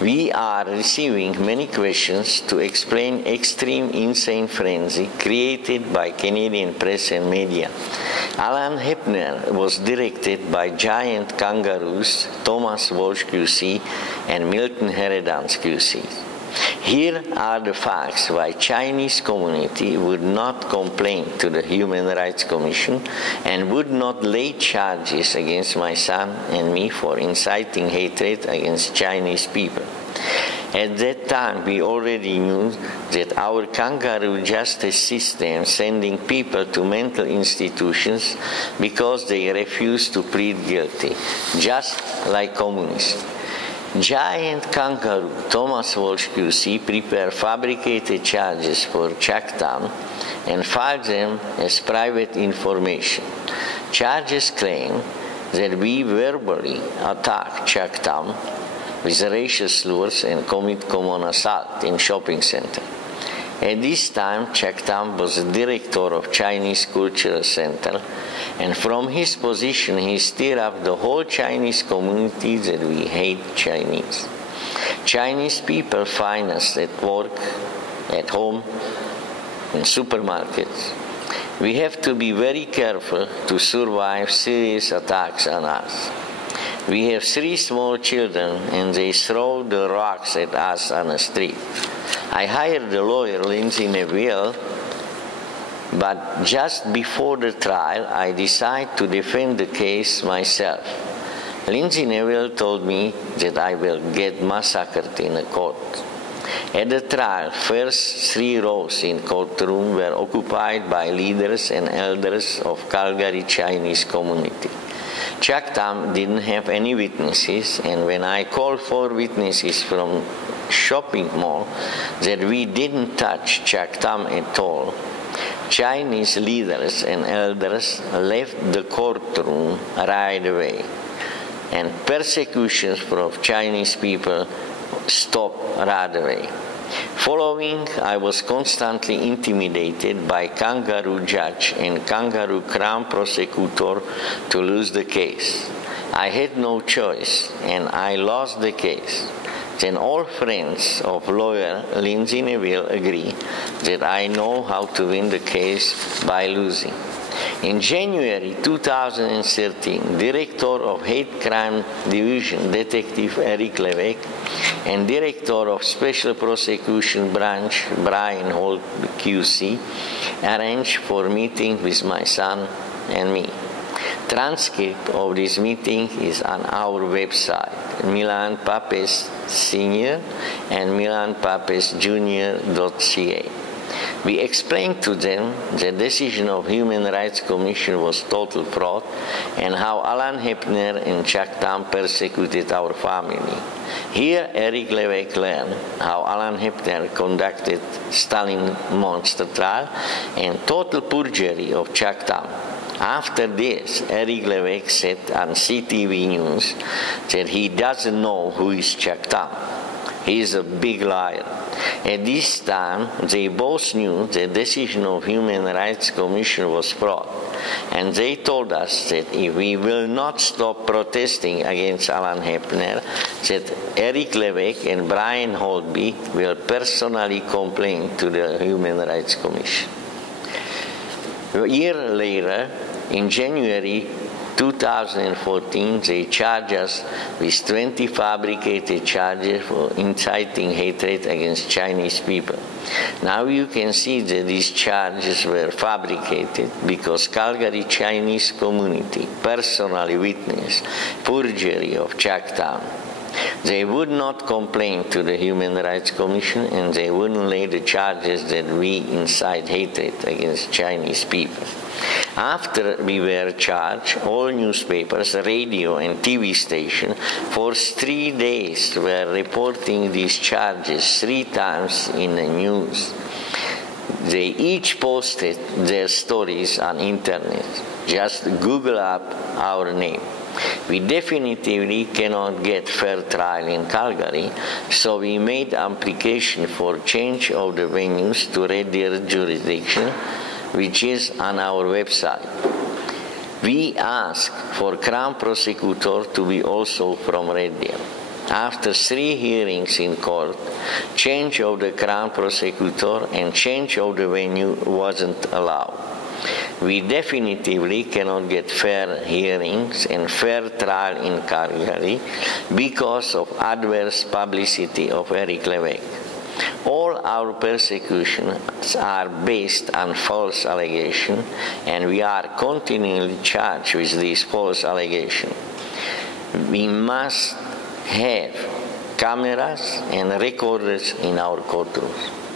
We are receiving many questions to explain extreme insane frenzy created by Canadian press and media. Alan Hepner was directed by giant kangaroos Thomas Walsh QC and Milton Heredans QC. Here are the facts why Chinese community would not complain to the Human Rights Commission and would not lay charges against my son and me for inciting hatred against Chinese people. At that time, we already knew that our kangaroo justice system sending people to mental institutions because they refused to plead guilty, just like communists. Giant kangaroo Thomas Walsh QC prepared fabricated charges for Chuck Tam and filed them as private information. Charges claim that we verbally attacked Chuck Tam with racial slurs and commit common assault in shopping center. At this time, Chuck Tam was the director of Chinese Cultural Center, and from his position he stirred up the whole Chinese community that we hate Chinese. Chinese people find us at work, at home, in supermarkets. We have to be very careful to survive serious attacks on us. We have 3 small children and they throw the rocks at us on the street. I hired the lawyer Lindsay Neville, but just before the trial I decided to defend the case myself. Lindsay Neville told me that I will get massacred in a court. At the trial, first 3 rows in courtroom were occupied by leaders and elders of Calgary Chinese community. Chuck Tam didn't have any witnesses, and when I called for witnesses from shopping mall that we didn't touch Chuck Tam at all, Chinese leaders and elders left the courtroom right away, and persecutions from Chinese people stopped right away. Following, I was constantly intimidated by kangaroo judge and kangaroo crown prosecutor to lose the case. I had no choice, and I lost the case. Then all friends of lawyer Lindsay Neville agree that I know how to win the case by losing. In January 2013, Director of Hate Crime Division, Detective Eric Levesque, and Director of Special Prosecution Branch, Brian Holt QC, arranged for meeting with my son and me. Transcript of this meeting is on our website, Milan Papes Sr. and milanpapesjr.ca. We explained to them the decision of Human Rights Commission was total fraud and how Alan Hepner and Chuck Tam persecuted our family. Here, Eric Levesque learned how Alan Hepner conducted Stalin monster trial and total perjury of Chuck Tam. After this, Eric Levesque said on CTV News that he doesn't know who is Chuck Tam. He is a big liar. At this time, they both knew the decision of Human Rights Commission was fraud, and they told us that if we will not stop protesting against Alan Hepner, that Eric Levesque and Brian Holtby will personally complain to the Human Rights Commission. A year later, in January 2014, they charged us with 20 fabricated charges for inciting hatred against Chinese people. Now you can see that these charges were fabricated because Calgary Chinese community personally witnessed perjury of Chuck Tam. They would not complain to the Human Rights Commission, and they wouldn't lay the charges that we incite hatred against Chinese people. After we were charged, all newspapers, radio and TV stations for 3 days were reporting these charges 3 times in the news. They each posted their stories on internet. Just Google up our name. We definitively cannot get fair trial in Calgary, so we made application for change of the venues to Red Deer jurisdiction, which is on our website. We ask for Crown Prosecutor to be also from Red Deer. After 3 hearings in court, change of the Crown Prosecutor and change of the venue wasn't allowed. We definitively cannot get fair hearings and fair trial in Calgary because of adverse publicity of Eric Levesque. All our persecutions are based on false allegations, and we are continually charged with these false allegations. We must have cameras and recorders in our courtrooms.